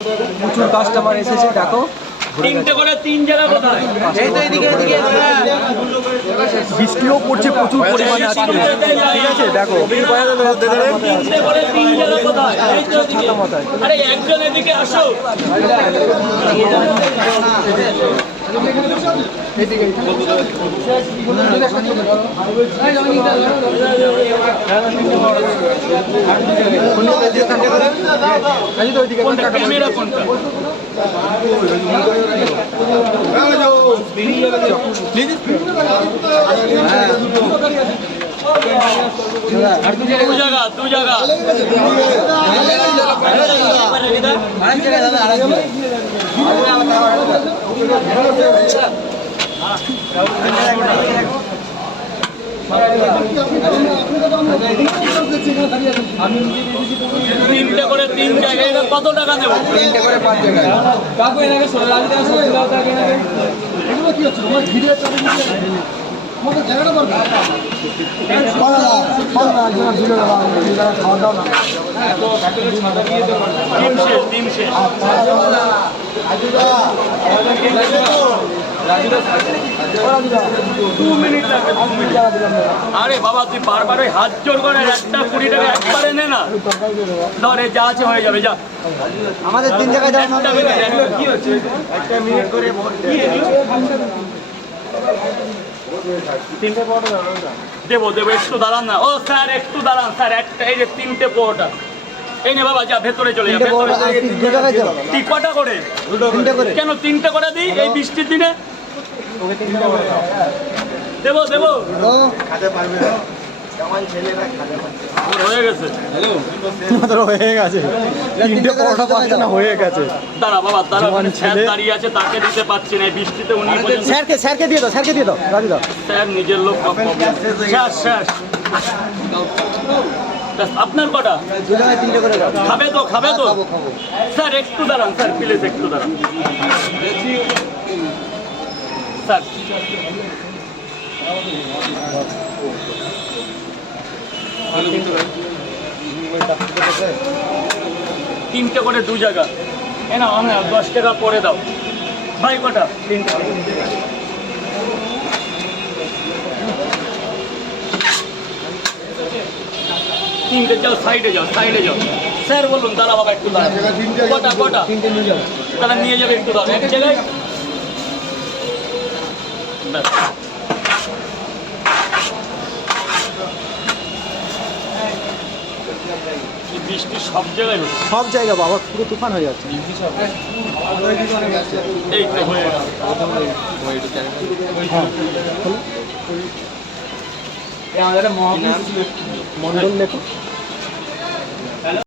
প্রচুর কাস্টমার এসেছে, দেখো তিনটে করে তিন জায়গা কোথায়? বৃষ্টিও পড়ছে প্রচুর পরিমাণে আজকে, ঠিক আছে। দেখো তিনটে করে তিন জায়গা কোথায়? এই তো এদিকে। আরে একজন এদিকে আসো। ক্যামেরা কোনটা? দু জায়গা তিনটে করে তিন জায়গায় কত টাকা দেবো? 3টে করে 5 জায়গায়। কাকু এনাকে এগুলো কি হচ্ছে তোমার ভিডিও আমাদের জায়গাটা বলবে খাওয়া দাওয়া না টিম শেষ আরে বাবা তুই বারবার ওই হাত জোর করে একটা 20 টাকা একবারে নে না, ধরে যা আছে হয়ে যাবে। যা আমাদের 3 জায়গায় কি হচ্ছে একটা মিনিট করে দেবো দেবো, একটু দাঁড়ান না। ও স্যার একটু দাঁড়ান স্যার, একটা এই যে 3টে পোটা এই নে বাবা, যা ভেতরে চলে যা। ভেতরে তুই কটা করে? কেন 3টে করে দিই এই বৃষ্টির দিনে? দেবো দেবো, হয়ে গেছে হয়ে গেছে 3টে পরোটা পাচ্ছে না, হয়ে গেছে। দাঁড়া বাবা দাঁড়া, স্যার দাঁড়িয়ে আছে তাকে দিতে পারছি না বৃষ্টিতে। উনি স্যারকে দিয়ে দাও, স্যারকে দিয়ে দাও, রাজু দাও। স্যার নিজের লোক। শেষ শেষ। আপনার কটা? 3টে করে দাও। খাবে তো খাবে তো স্যার? একটু দাঁড়ান স্যার, প্লিজ একটু দাঁড়ান স্যার। তিনটে করে 2 জায়গা এ না, আমরা 10 টাকা পরে দাও ভাই। কটা? 3টে। তিনটে যাও, সাইডে যাও, সাইডে যাও। স্যার বলুন দাঁড়া বাবা একটু দাঁড়া। কটা কটা? 3টে নিয়ে যাও। তারা নিয়ে যাবে, একটু দাঁড়া এক জায়গায়। বৃষ্টি সব জায়গায় হচ্ছে, সব জায়গা বাবা পুরো তুফান হয়ে যাচ্ছে। এই তো হয়ে গেল। মন্ডল লেখো।